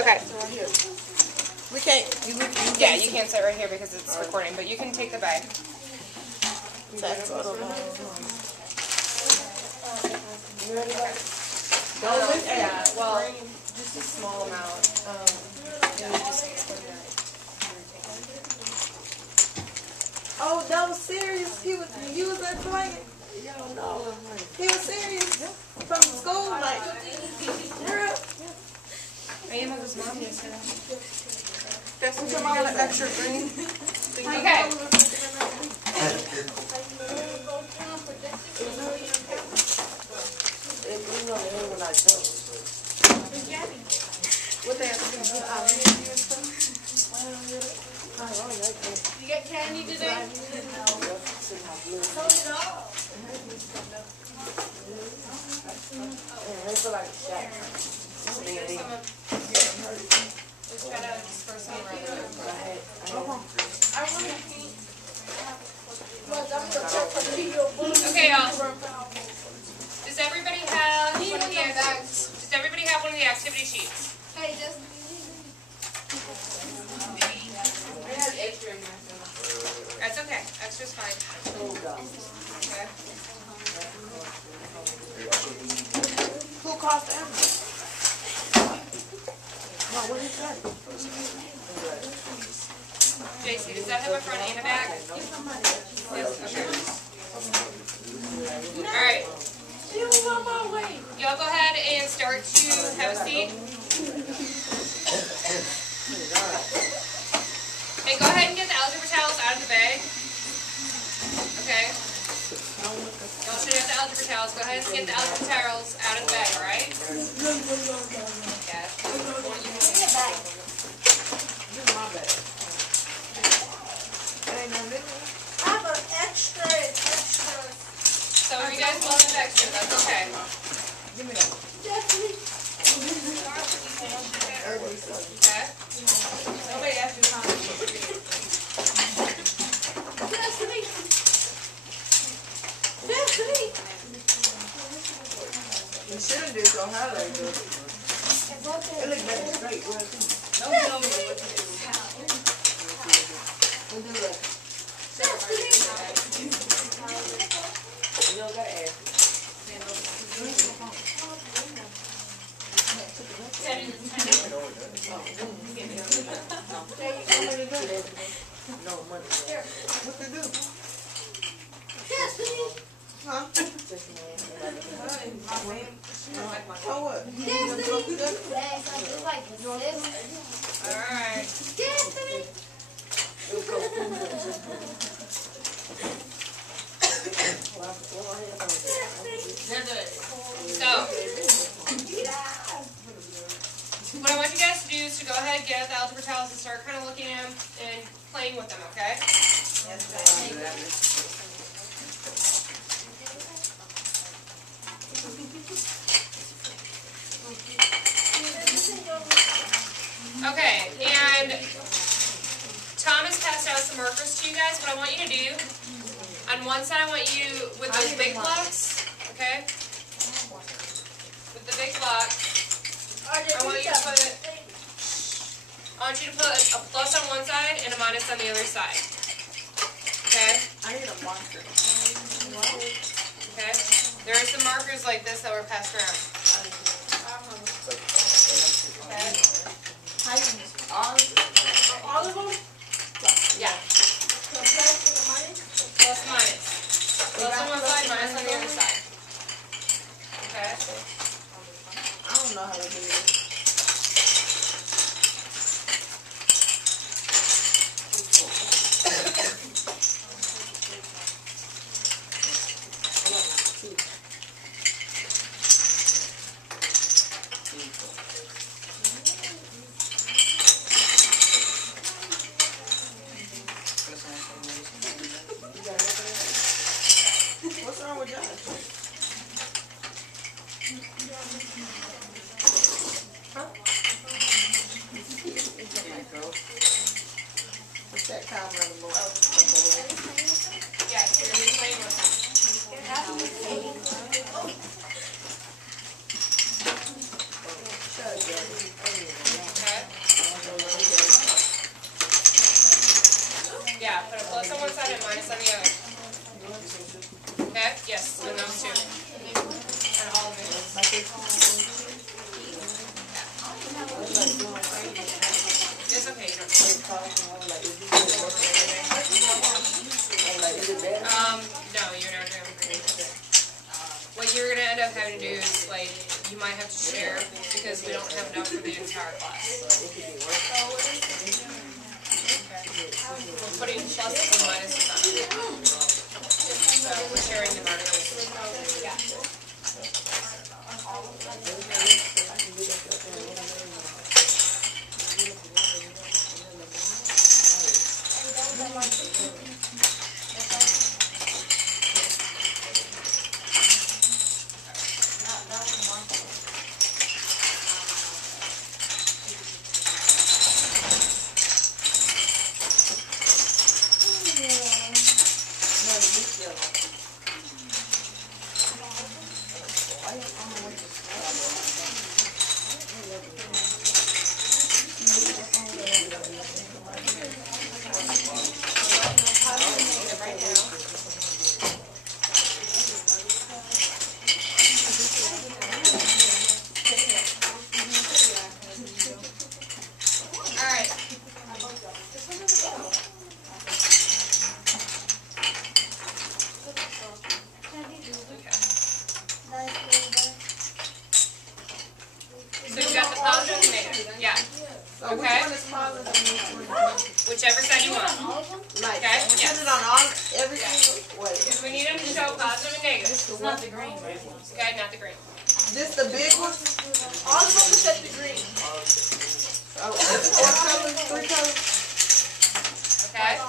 Okay. We can't. Yeah, you can't sit right here because it's recording, but you can take the bag. That's a little long. Yeah, well, just a small amount. Oh, that was serious. He was that playing. No. He was serious. From school, like, girl. Ahí me gusta más. Guess what? I got an extra green. Okay. What they have to do? You get candy today? Hold it off. They feel like a shot. Let's try to disperse them around. Okay, y'all. Does everybody have one of the activity sheets? Hey, Justin. That's okay. Extra's fine. Okay. Who caused the animal? What did he say? JC, does that have a front and a back? Yes. Okay. All right. Y'all go ahead and start to have a seat. Hey, go ahead and get the algebra towels out of the bag. Okay. Y'all should have the algebra towels. Go ahead and get the algebra towels out of the bag, all right? Yeah. I have an extra. So you guys will have extra. That's okay. Give me that. Okay. Nobody asked you how much. You shouldn't do so high like this. It looks better straight. Don't tell me what to do. We'll do that. You don't gotta ask. No money. What to do? Huh? So what? Alright. So, what I want you guys to do is to go ahead, get out the algebra towels and start kind of looking at them and playing with them, okay? Okay, and Thomas passed out some markers to you guys. What I want you to do, on one side I want you, with those big blocks, okay? With the big blocks, I want you to put a plus on one side and a minus on the other side. Okay? I need a marker. Okay? There are some markers like this that were passed around. Okay? All of them? Yeah. Plus minus. Plus on one side, minus on the other side. Okay? I don't know how to do this. What's wrong with Josh? What's that camera remote? Yeah, so you're going to be playing with them. Okay? Yeah, put a plus on one side and minus on the other. Okay? Yes, and those two. And all of it. It's okay, you don't need no, you're not doing green. What you're going to end up having to do is, like, you might have to share because we don't have enough for the entire class. Okay. We're putting pluses and minuses on it. So we're sharing the markers. Whichever side you want. Like, okay? Yes. Put it on all, every single way. Because we need them to show positive and negative. It's not the green, right? Okay, not the green. This the big one? All of them except the green. Oh, that's 4 colors, 3 colors? Okay.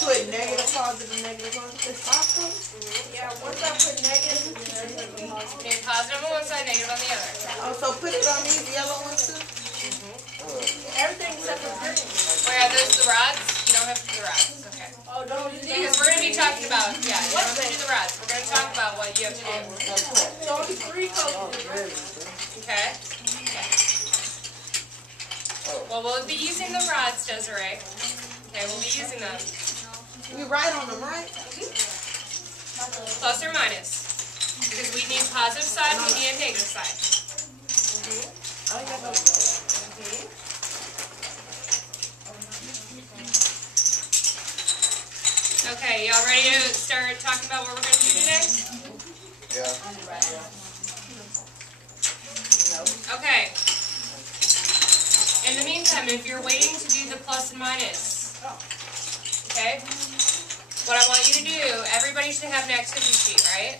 Put negative, positive, negative, positive. It's 5 colors? Yeah, once I put negative, You need positive on one side, negative on the other. Oh, so put it on these yellow ones too? everything except the green. Wait, are those the rods? You don't have to do the rods. Okay. Oh, don't do these. Because we're going to be talking about, yeah, you don't have to do the rods. We're going to talk about what you have to do. So only 3 colors. Okay? Okay. Well, we'll be using the rods, Desiree. Okay, we'll be using them. We write on them, right? Plus or minus. Because we need positive side, we need a negative side. I ain't got no. Okay, y'all ready to start talking about what we're going to do today? Yeah. Okay. In the meantime, if you're waiting to do the plus and minus, okay, what I want you to do, everybody should have an activity sheet, right?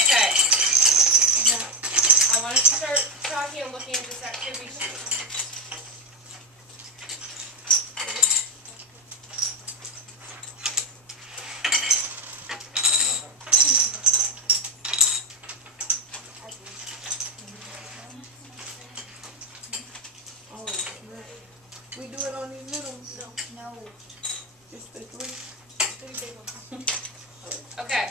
Okay. I want us to start talking and looking at this activity sheet. We do it on these little ones? No. Just the 3? Okay.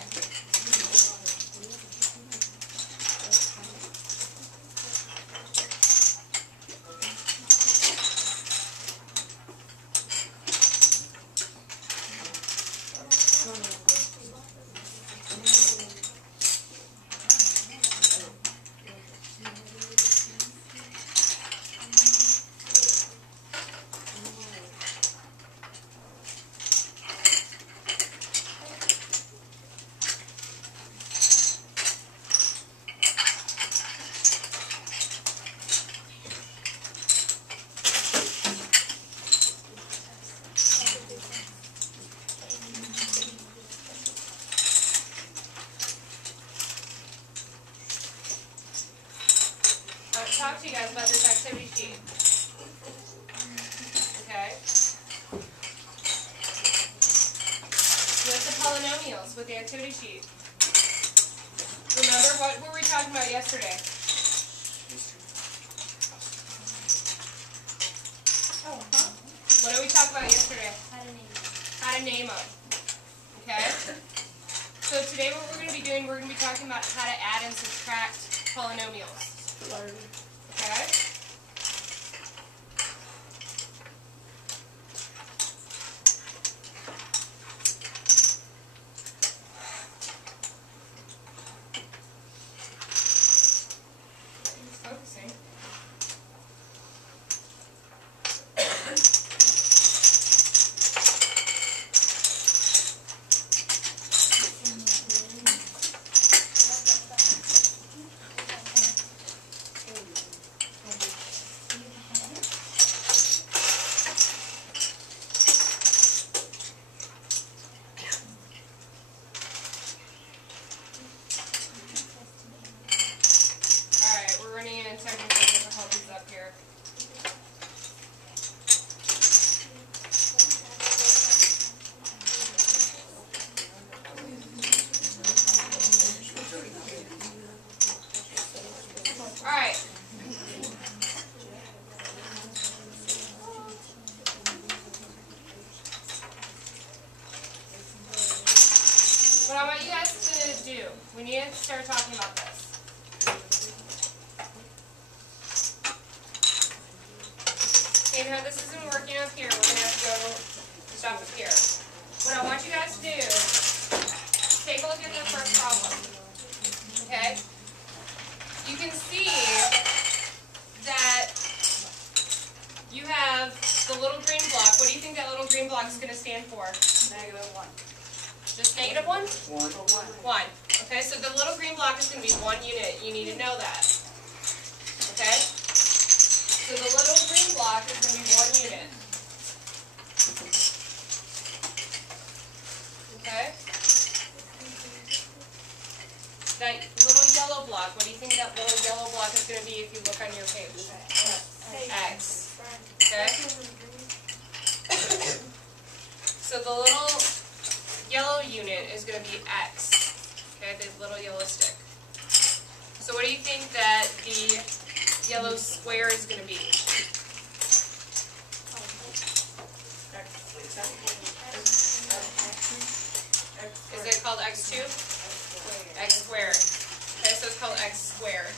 Talk to you guys about this activity sheet. Okay? With the polynomials, with the activity sheet. Remember, what were we talking about yesterday? Oh, huh? What did we talk about yesterday? How to name How to name them. Okay? So today what we're going to be doing, we're going to be talking about how to add and subtract polynomials. Okay? here. Alright. What I want you guys to do, we need to start talking about this. Okay, now this isn't working up here. We're going to have to go stop up here. What I want you guys to do, take a look at the first problem. Okay? You can see that you have the little green block. What do you think that little green block is going to stand for? -1. Just -1? 1. For 1. Okay, so the little green block is going to be 1 unit. You need to know that. Okay? So the little green block is going to be 1 unit. Okay? That little yellow block, what do you think that little yellow block is going to be if you look on your page? X. Okay? So the little yellow unit is going to be X. Okay, the little yellow stick. So what do you think that the yellow square is going to be? Is it called X2? X squared. Okay, so it's called X squared.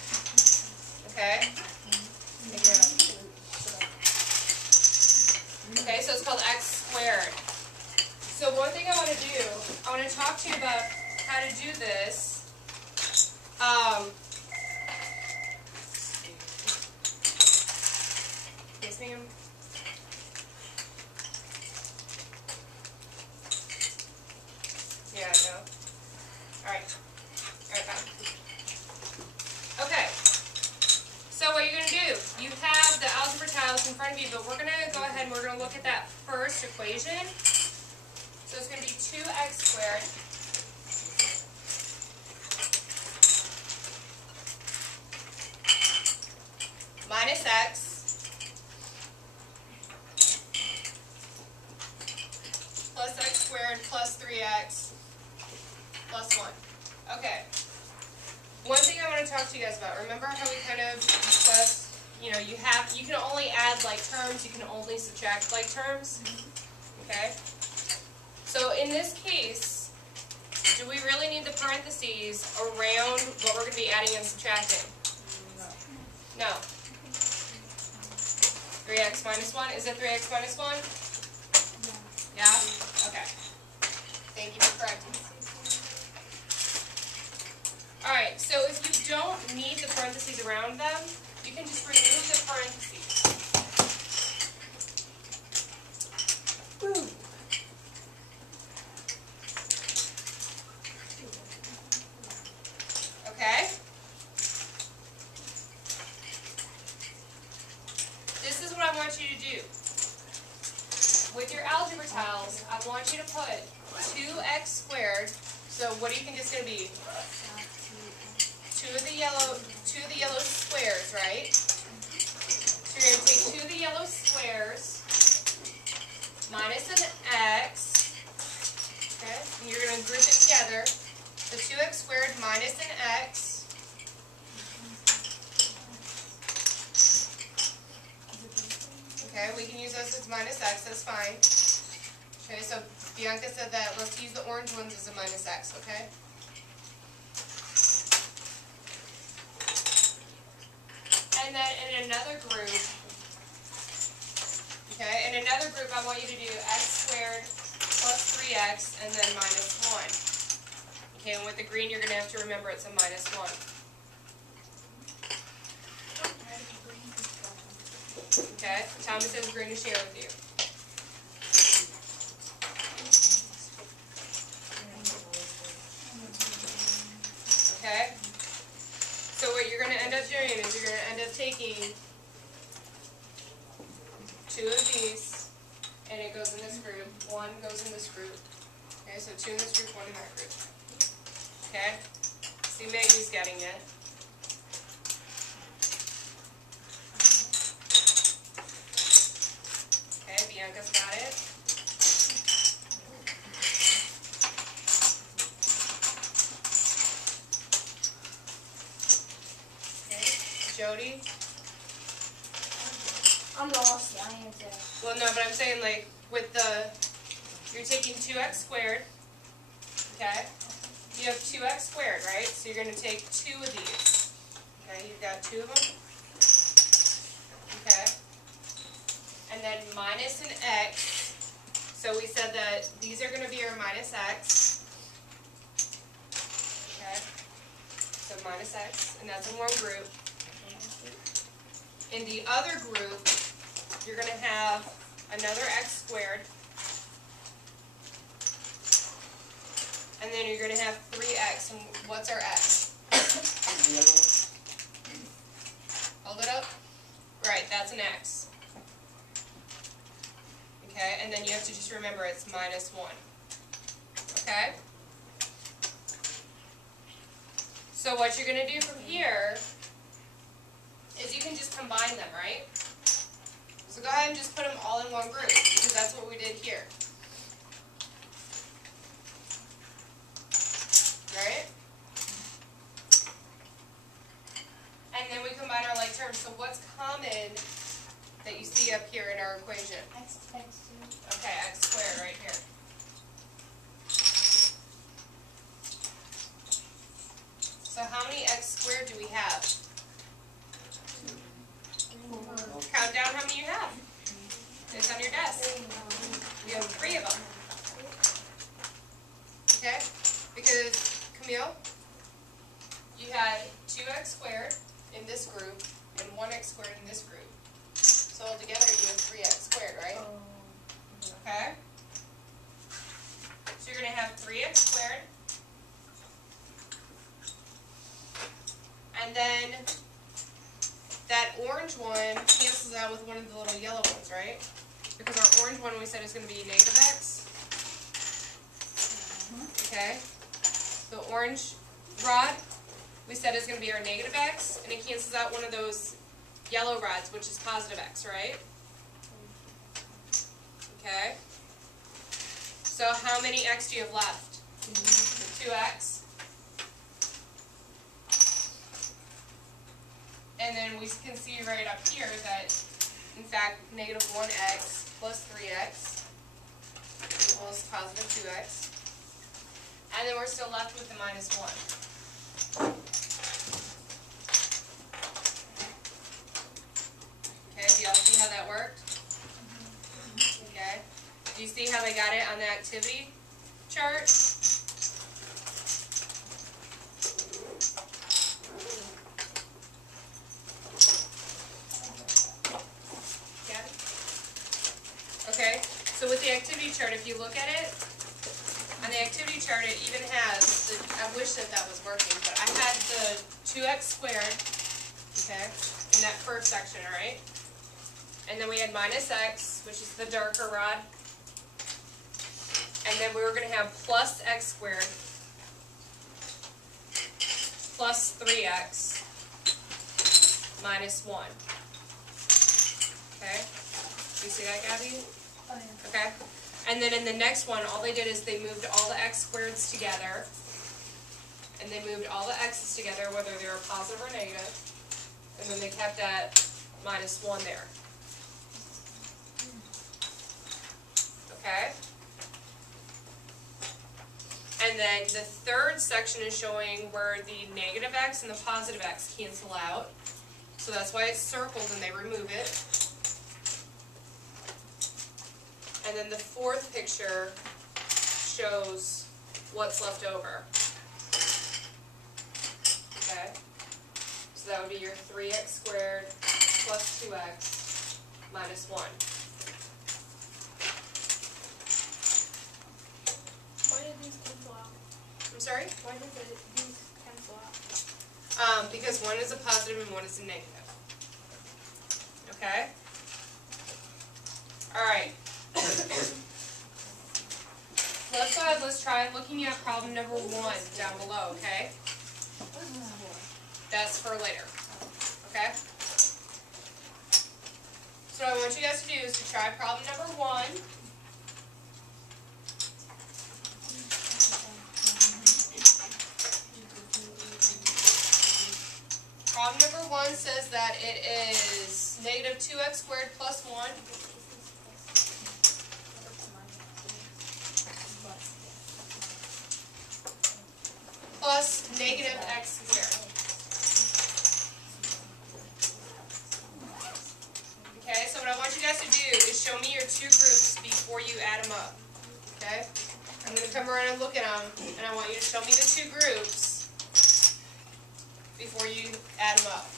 Okay? Okay, so it's called X squared. So one thing I want to do, I want to talk to you about how to do this. Yes, ma'am. Yeah, no. Alright. Alright, fine. Okay. So what you're going to do, you have the algebra tiles in front of you, but we're going to go ahead and we're going to look at that first equation. So it's going to be 2x squared minus x plus x squared plus 3x plus 1. Okay. One thing I want to talk to you guys about, remember how we kind of discussed, you know, you can only add like terms, you can only subtract like terms. Okay? So in this case, do we really need the parentheses around what we're going to be adding and subtracting? No. 3x minus 1? Is it 3x minus 1? Yeah? Okay. Thank you for correcting. Alright, so if you don't need the parentheses around them, you can just remove the parentheses. Woo. Okay? This is what I want you to do. With your algebra tiles, I want you to put 2x squared. So what do you think it's going to be? Two of the yellow squares, right? So you're going to take 2 of the yellow squares minus an x. Okay? And you're going to group it together. So 2x squared minus an x. Okay, we can use those as minus x, that's fine. Okay, so Bianca said that let's use the orange ones as a minus x, okay? And then in another group, okay, in another group I want you to do x squared plus 3x and then minus 1. Okay, and with the green you're going to have to remember it's a minus 1. Okay, Thomas has green to share with you. Okay? So what you're going to end up doing is you're going to end up taking 2 of these, and it goes in this group, 1 goes in this group. Okay, so 2 in this group, 1 in that group. Okay? See, Maggie's getting it. Cody? I'm lost. Yeah, I am too. Well, no, but I'm saying like with you're taking 2x squared, okay? You have 2x squared, right? So you're going to take 2 of these. Okay, you've got 2 of them. Okay. And then minus an x. So we said that these are going to be our minus x. Okay. So minus x, and that's in one group. In the other group, you're going to have another x squared. And then you're going to have 3x. And what's our x? Hold it up. Right, that's an x. Okay, and then you have to just remember it's minus 1. Okay? So what you're going to do from here is you can just combine them, right? So go ahead and just put them all in one group, because that's what we did here. Right? And then we combine our like terms. So what's common that you see up here in our equation? X, X2. Okay, x squared right here. So how many x squared do we have? Count down how many you have. It's on your desk. We have 3 of them. Okay? Because, Camille, you had 2x squared in this group and 1x squared in this group. So altogether you have 3x squared, right? Okay? So you're going to have 3x squared. And then that orange one cancels out with one of the little yellow ones, right? Because our orange one we said is going to be negative x. Okay? The orange rod we said is going to be our negative x, and it cancels out one of those yellow rods, which is positive x, right? Okay? So how many x do you have left? 2x. And then we can see right up here that, in fact, negative 1x plus 3x equals positive 2x. And then we're still left with the minus 1. Okay, do y'all see how that worked? Okay. Do you see how they got it on the activity chart? Okay, so with the activity chart, if you look at it, on the activity chart it even has, I wish that was working, but I had the 2x squared, okay, in that first section, alright? And then we had minus x, which is the darker rod. And then we were going to have plus x squared plus 3x minus 1. Okay? Do you see that, Gabby? Oh, yeah. Okay. And then in the next one, all they did is they moved all the x squareds together. And they moved all the x's together, whether they were positive or negative. And then they kept that minus 1 there. Okay? And then the third section is showing where the negative x and the positive x cancel out. So that's why it's circled and they remove it. And then the fourth picture shows what's left over. Okay? So that would be your 3x squared plus 2x minus 1. Why did these cancel out? I'm sorry? Why did these cancel out? Because one is a positive and one is a negative. Okay? Alright. Let's go ahead, let's try looking at problem number 1 down below, okay? What is this for? That's for later. Okay? So what I want you guys to do is to try problem number 1. Problem number 1 one says that it is negative 2x squared plus 1 plus negative x squared. Okay, so what I want you guys to do is show me your two groups before you add them up. Okay? I'm going to come around and look at them, and I want you to show me the two groups before you add them up.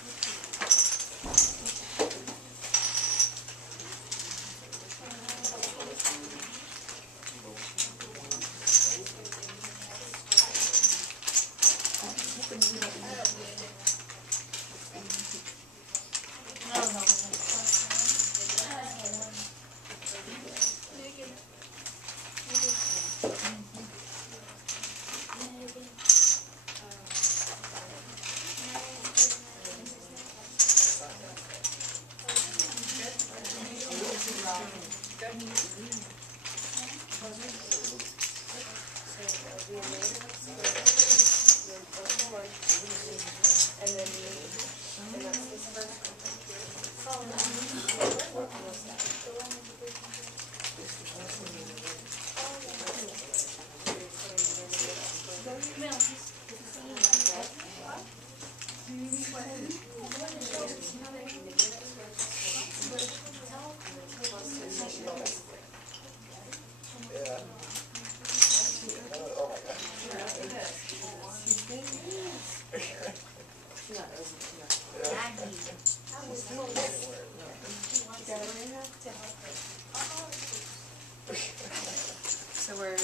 So we're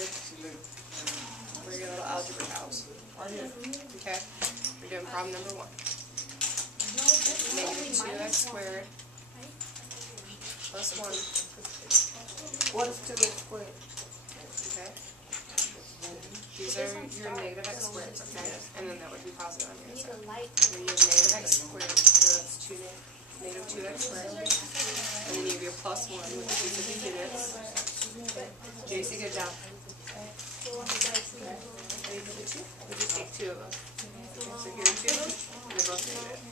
your little algebra house. Okay? We're doing problem number 1. Negative 2x squared plus 1. What is 2x squared? Okay? These are your negative x squared, okay? And then that would be positive on your side. So you have negative x squared, so that's negative 2x squared. And then you have your plus 1, which is the units. JC, good job. Ready for the 2? We just take 2 of them. So here are 2 of them, and they're both negative.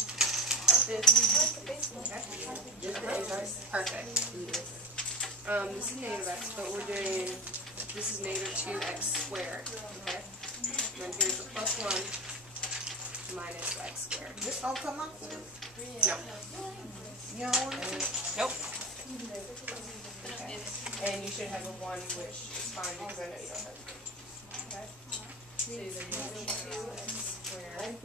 Okay? Perfect. This is negative x, but we're doing, this is negative 2x squared, okay? And then here's the plus 1 minus x squared. This all come out for this? No. You don't want it? Nope. Okay. And you should have a 1, which is fine because I know you don't have 3. Okay? So you have negative 2x squared. Okay. Right?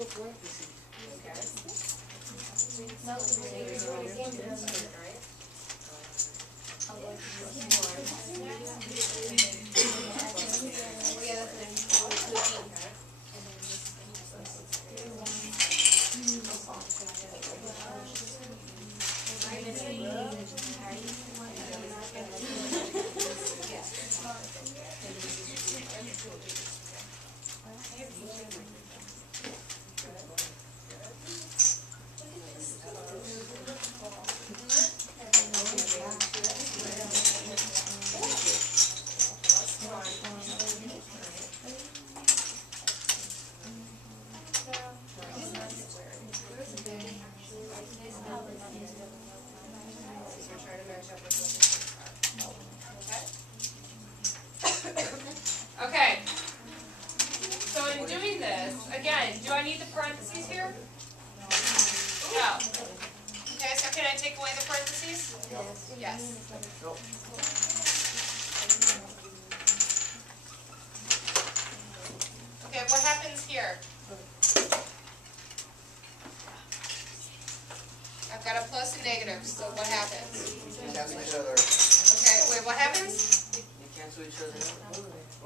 Okay. So in doing this, again, do I need the parentheses here? No. Okay, so can I take away the parentheses? Yes. Okay, what happens here? I've got a plus and negative, so what happens? Cancel each other. Okay, wait, what happens? You cancel each other out.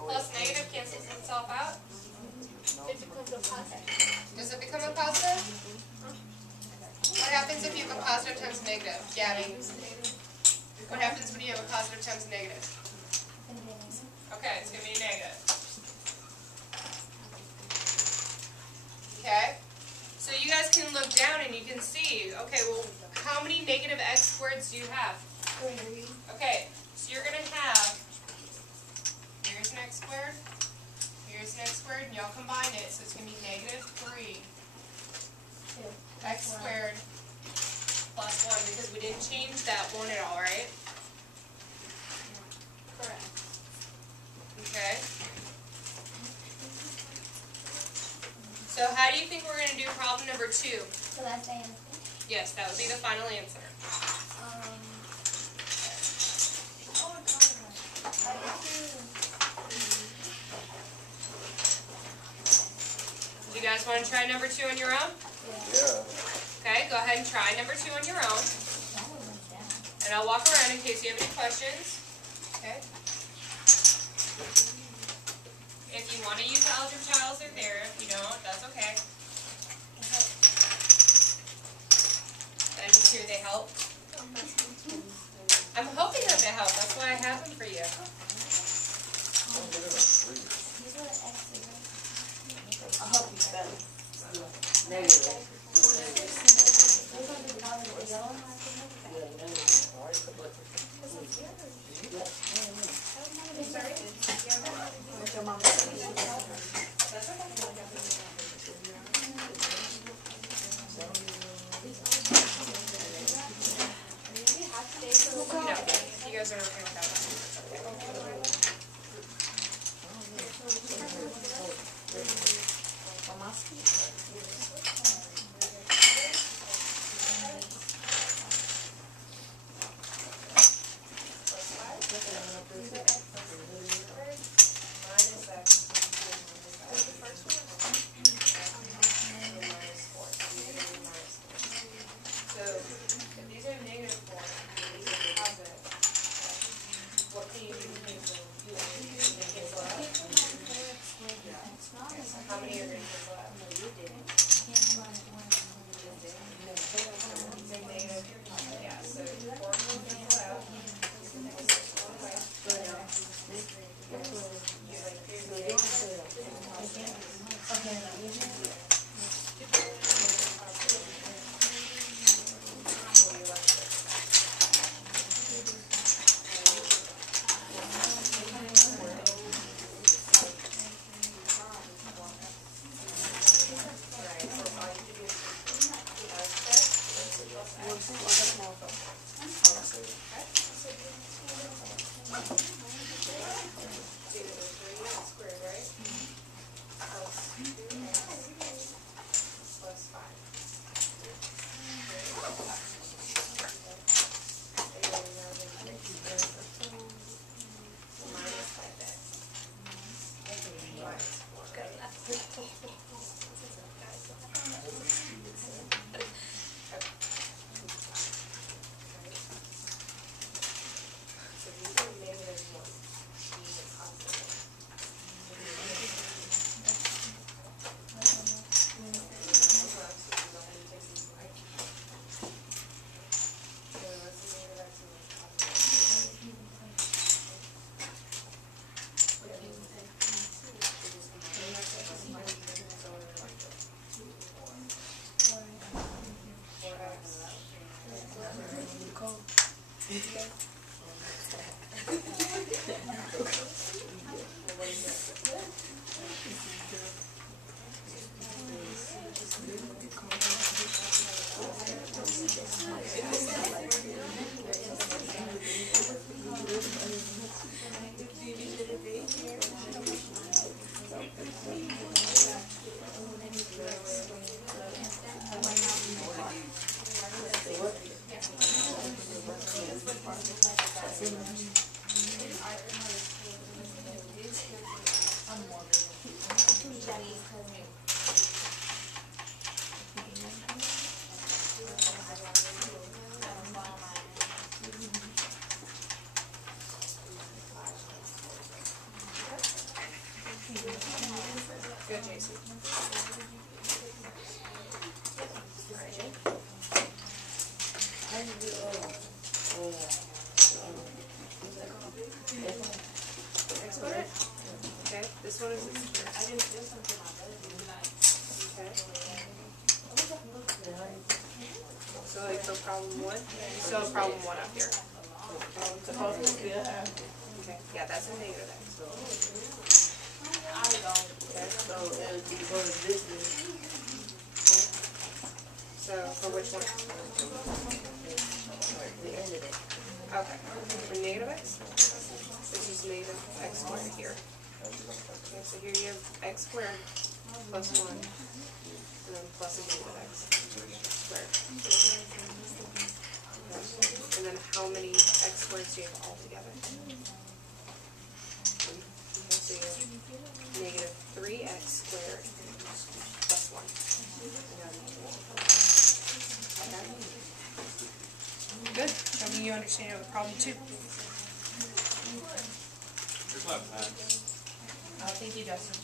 Plus negative cancels itself out? It becomes a positive. Does it become a positive? What happens if you have a positive times a negative? Gabby? What happens when you have a positive times a negative? Okay, it's going to be a negative. Okay? So you guys can look down and you can see, okay, well, how many negative x squareds do you have? 3. Okay, so you're going to have, here's an x squared, here's an x squared, and y'all combine it, so it's going to be negative 3 x squared plus 1 because we didn't change that 1 at all, right? Correct. Okay. So how do you think we're going to do problem number 2? So that's the answer. Yes, that would be the final answer. Do you guys want to try number 2 on your own? Yeah. Okay, go ahead and try number 2 on your own. And I'll walk around in case you have any questions. Okay. If you want to use the algebra tiles, they're there. If you don't, that's okay. I'm just here, they help. I'm hoping that they help. That's why I have them for you. I hope you spell it. What's your mama No, if you guys are okay with that, that's okay. So, if these are negative 4, and these are positive, what can you do to cancel? You can cancel out? How many are going to cancel out? Negative, yeah, so 4 can cancel out. Good, JC. Exponent? Okay, this one is exponent. Okay. So like for problem 1, you still have problem 1 up here. Okay, yeah, that's a negative X. So it'll be going to this. So, for which one? Okay. For negative x? It's just negative x squared here. Okay, so here you have x squared plus 1, and then plus a negative x squared. And then how many x squareds do you have altogether? So you have negative 3x squared plus 1. Okay. Good. Show me you understand it with problem 2. There's not that. Thank you, Justin.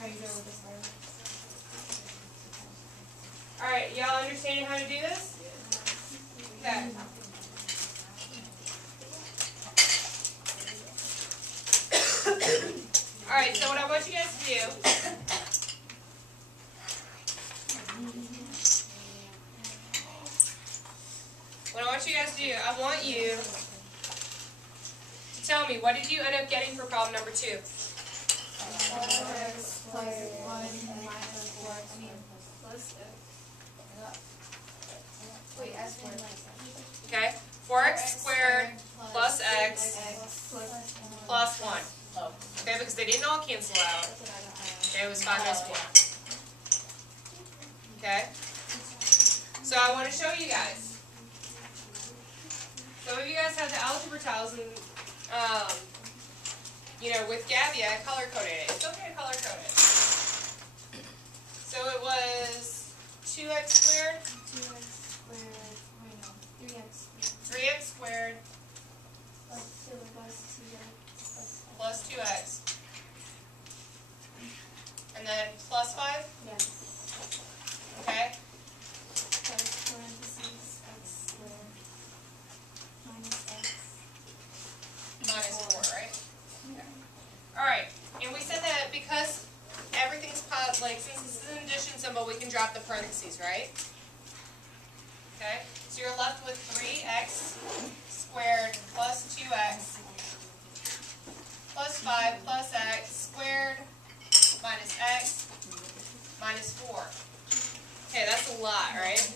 How you doing with this, Myra? Alright, y'all understanding how to do this? Okay. Alright, so what I want you guys to do, I want you to tell me, what did you end up getting for problem number 2? 4x plus 1 minus 4 plus wait, s squared. Okay, 4x squared plus x plus 1. Okay, because they didn't all cancel out. Okay, it was 5 minus 4. Okay, so I want to show you guys. Some of you guys have the algebra tiles, and with Gabby, I color coded it. It's okay to color code it. So it was 2x squared. 2x squared. Wait, no. 3x squared. 3x squared Plus 2x. plus 2x. And then plus 5? Yes. Okay. Plus parentheses x squared. Minus x. Minus 4, right? Okay. Alright, and we said that because everything's since this is an addition symbol, we can drop the parentheses, right? Okay, so you're left with 3x squared plus 2x plus 5 plus x squared minus x minus 4. Okay, that's a lot, right?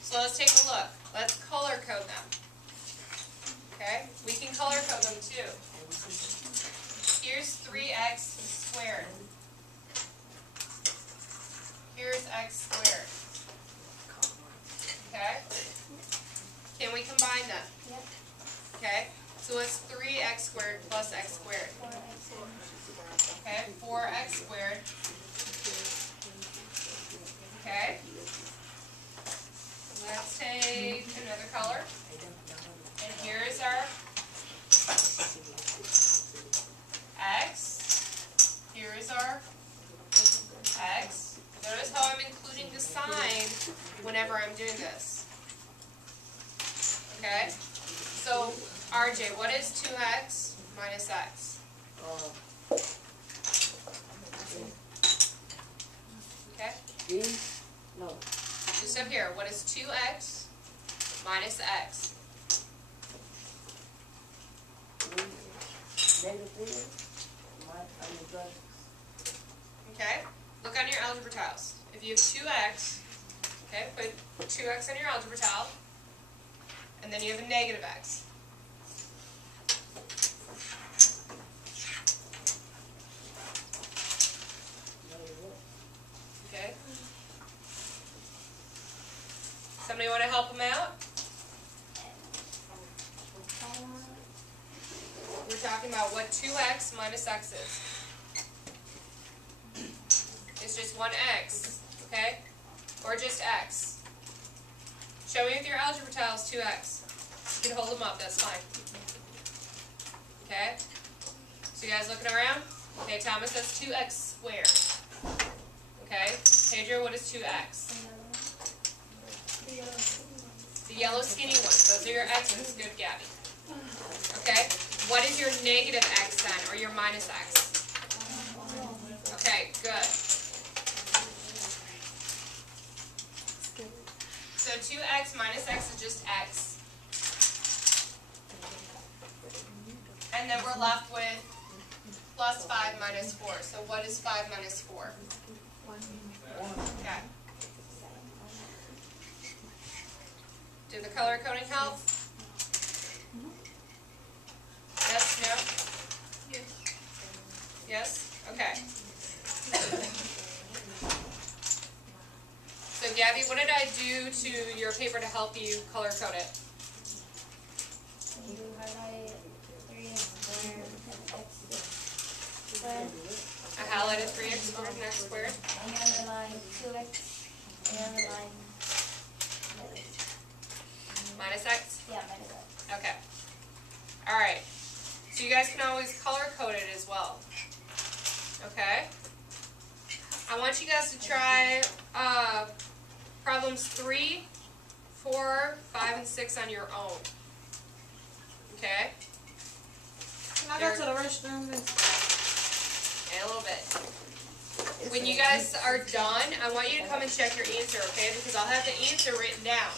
So let's take a look. Let's color code them. Okay, we can color code them too. Here's 3x squared. Here's x squared. Okay? Can we combine them? Yep. Okay? So it's 3x squared plus x squared. 4x squared. Okay? 4x squared. Okay? Let's take another color. And here is our x. Here is our x. Notice how I'm including the sign whenever I'm doing this. Okay? So, RJ, what is 2x minus x? Okay? No. Just up here, what is 2x minus x? Okay? Look on your algebra tiles. If you have 2x, okay, put 2x on your algebra tile, and then you have a negative x. Okay? Somebody want to help them out? We're talking about what 2x minus x is. It's just one x, okay? Or just x. Show me with your algebra tiles 2x. You can hold them up, that's fine. Okay? So you guys looking around? Okay, Thomas, that's 2x squared. Okay? Pedro, what is 2x? The yellow skinny ones. Those are your x's. Good, Gabby. Okay? What is your negative x then, or your minus x? Okay, good. So 2x minus x is just x. And then we're left with plus 5 minus 4. So what is 5 minus 4? 1. Okay. Did the color coding help? Yes? No? Yes? Okay. So Gabby, what did I do to your paper to help you color code it? You highlight 3x squared, x squared. I highlighted 3x squared and x squared. And you underline 2x, and you underline Minus x? yeah, minus x. Okay. Alright. So you guys can always color code it as well. Okay? I want you guys to try problems 3, 4, 5, and 6 on your own. Okay? Can I go to the restroom? In a little bit. When you guys are done, I want you to come and check your answer, okay? Because I'll have the answer written down.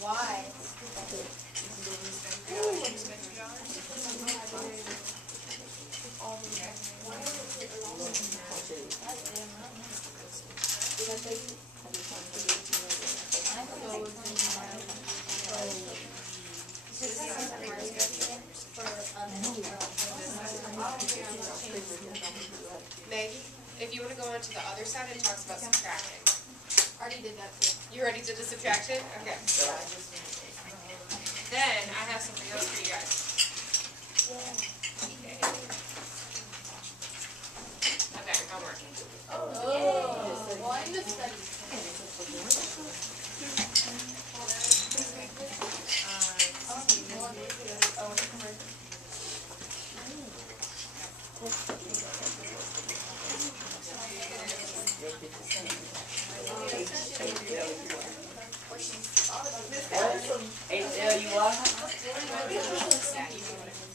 Why? Maggie, if you want to go on to the other side, it talks about subtracting. Already did that too. You already did the subtraction? Okay. Then I have something else for you guys. Okay, homework. Oh, well, I missed that.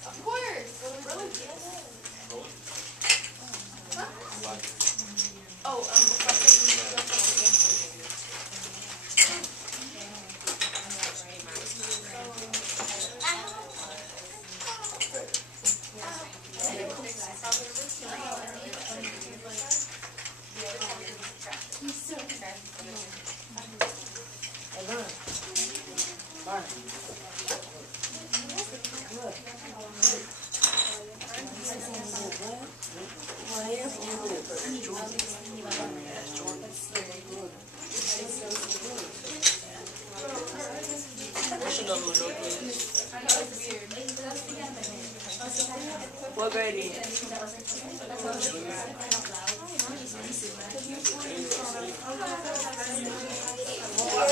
Of course. What grade is it?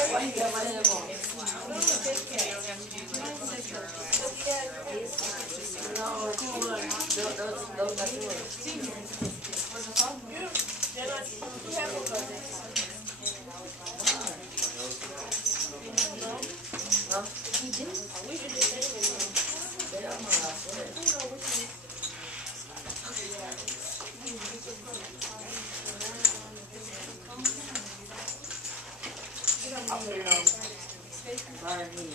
Why you got my headphones? No, cool. Those not yours. No? You do? We should do that. They are my last. I'll put it on. Learn me.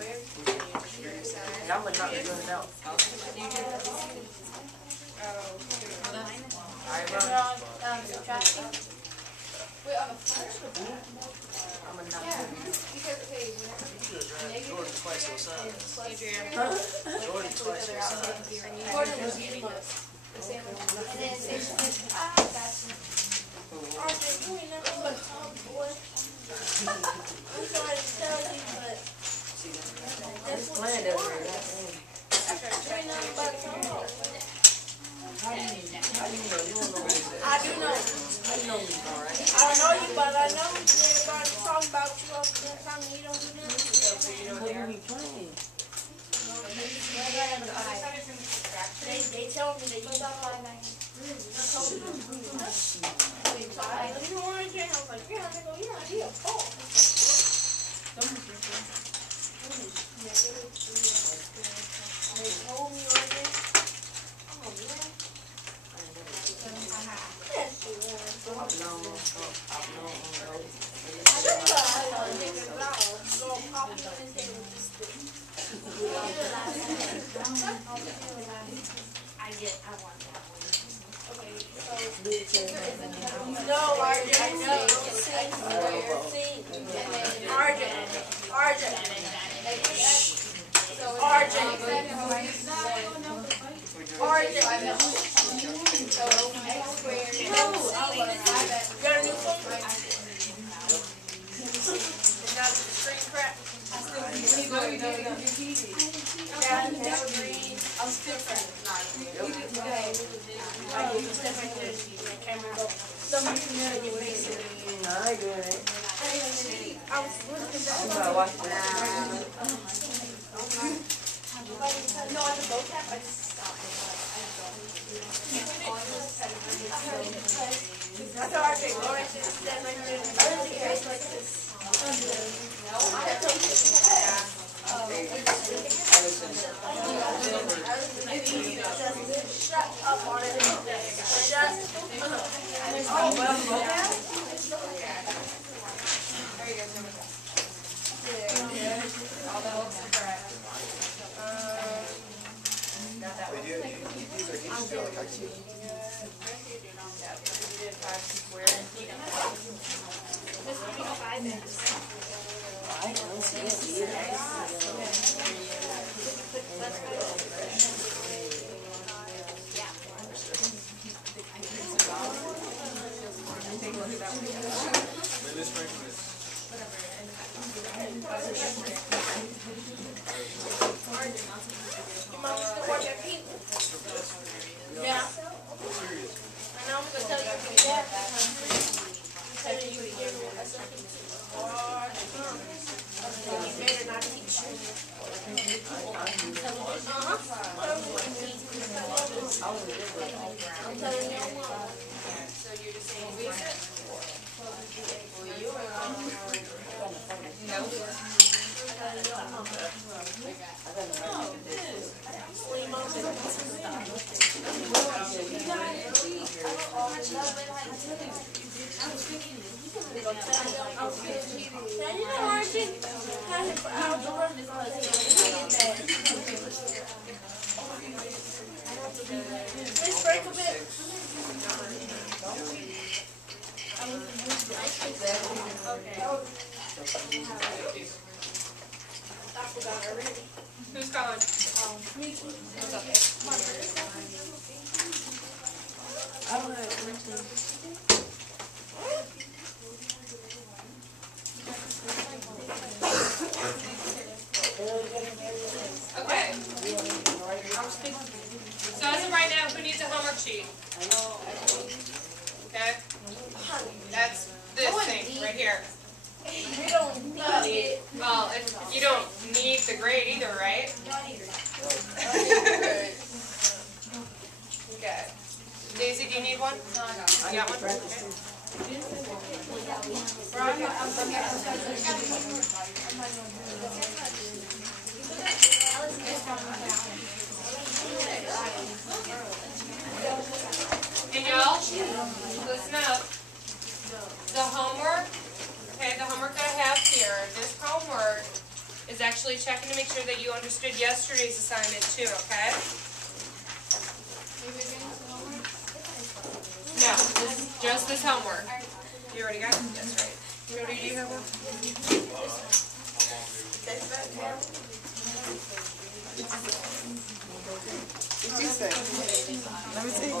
Yeah, I'm not doing it out. Alright, bro. Subtracting. Wait, on the first one? I'm a not. Because, okay, Jordan twice your size. Adrian. Jordan twice your size. Gordon was eating us. And then say something. That's Arthur, you ain't never look tall, boy. I'm sorry to tell you, but that's what Playing you that are. way. You ain't nothing but tall. How do you know? You don't know what it is. I do know. I know you, alright? I don't know you, but I know everybody talk about you all the time and you don't do nothing. What are we playing? They tell me that you don't like that. You don't want to drink. I was like, yeah, they go, yeah, he a tall. They told me on there. Oh, man. Yes, you are. I've known. I just thought I was thinking about little pop in his head with this thing. I want that one. Okay, so. No, RJ, no. RJ. So, X squared. You got a new phone? And now the screen crack. Yeah, now green. I'm still cracked. Oh, you step right there. The camera go. Somebody can hear your face. No, I ain't doing it. I was looking I'm back. gonna watch this. No, on the vocab, I just stopped. I thought I said, go right there, stand right there. I don't think it's like this. No, I have to. Shut up on it. Shut up. Oh, well, vocab? There you go, yeah. All the books are correct. Not that one. You did 5 squared. Just give me 5 minutes. I don't see it. Your mom still watch that people? Yeah. I know I'm going to tell you to do that. Tell you to give me a second. You better not teach you. I'm telling your mom. So you're just saying leave it? Well, you are. No. Now you know Archie had him for algebra because he was bad. Miss Frankovis. I forgot already. Who's going? Me too. What's up, babe? I don't have anything. Okay. So as of right now, who needs a homework sheet? Okay? That's this thing right here. We don't need it. Well, you don't need the grade either, right? Okay. Daisy, do you need one? No, I got one. You got one? Okay. And y'all, listen up. The homework, okay, the homework that I have here, this homework is is actually checking to make sure that you understood yesterday's assignment too, okay? No, just this homework. You already got it? That's right. Jody, do you have one? What you say? Let me see.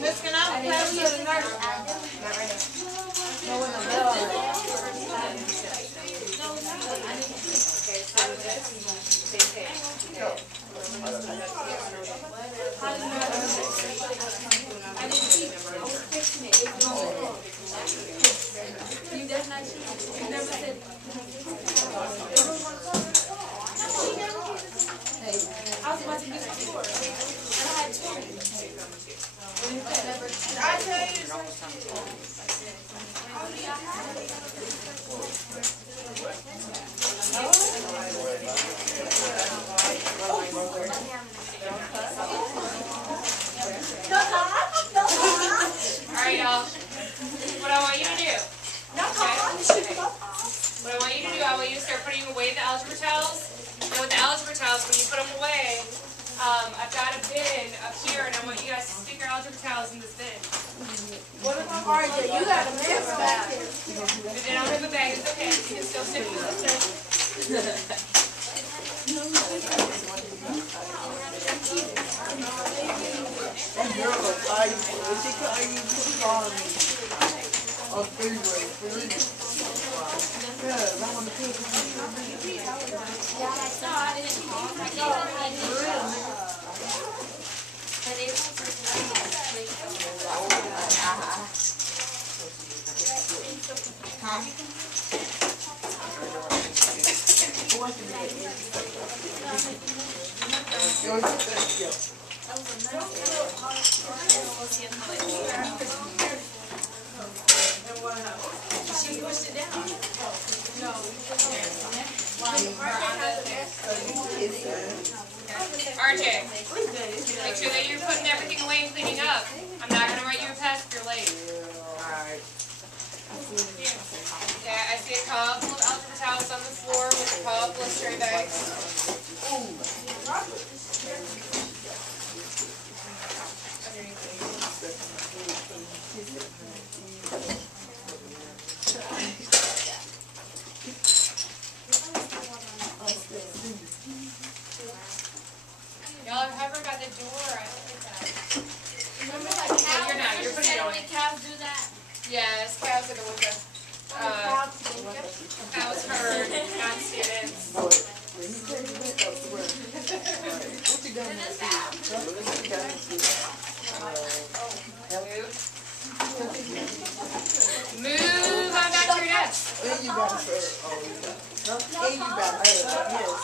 Miss, can I pass you the nurse? Alright, y'all. What I want you to do. What I want you to do, I want you to start putting away the algebra tiles. And with the algebra tiles, when you put them away, I've got a bin up here, and I want you guys to stick your algebra tiles in this bin. You got a mess back here. If they don't have a bag, it's okay. You can still stick them in this bin. That girl will call you. When she call you, she call me. On freeway. Yeah, I want to pick She pushed it down. No. RJ, make sure that you're putting everything away and cleaning up. I'm not going to write you a pass if you're late. Okay, I see a couple of algebra towels on the floor with a couple of stray bags. Y'all have ever got the door? I don't think that. Remember like cows? You're not. You're putting it away. Cows do that? Yes, cows are the ones that cows herd, not students. Move on back to your desk. And you got her. And you got her. Yes.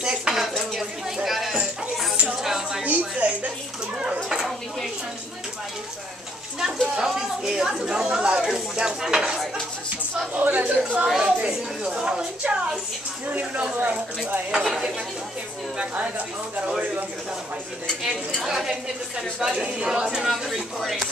Text me. Yes, you got a child by He your say, that's the boy. Don't be scared. Don't be like, that was scary. You don't even know who I am. And go ahead and hit the center button. I'll turn on the recording.